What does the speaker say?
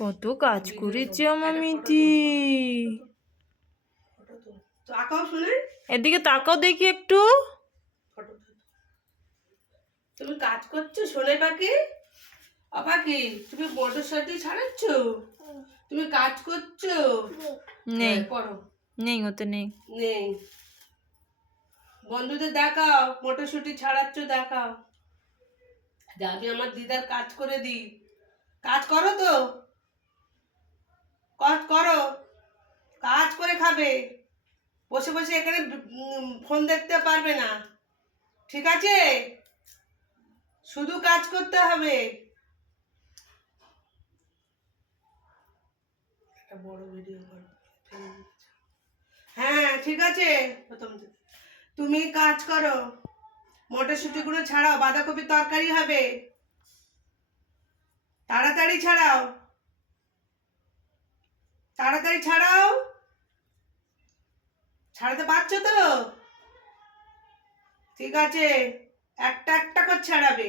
কত কাজ করেছি আমার মিতি। তাকাও শুনে, এদিকে তাকাও দেখি একটু। তুমি কাজ করছো সোনাই পাখি? পাখি তুমি মটরশুঁটি ছাড়াচ্ছ? তুমি কাজ করছো? নেই করো। নেই ওতে নেই। নেই, বন্ধুদের দেখাও মটরশুঁটি ছাড়াচ্ছ, দেখাও। আমি আমার দিদার কাজ করে দিই। কাজ করো তো, কাজ করো, কাজ করে খাবে। বসে বসে এখানে ফোন দেখতে পারবে না, ঠিক আছে? শুধু কাজ করতে হবে। একটা বড় ভিডিও করো। হ্যাঁ ঠিক আছে, তুমি কাজ করো, মটরশুঁটিগুলো ছাড়াও, বাঁধাকপির তরকারি হবে, তাড়াতাড়ি ছাড়াও, তাড়াতাড়ি ছাড়াও। ছাড়াতে পারছো তো? ঠিক আছে, একটা একটা করে ছাড়াবে।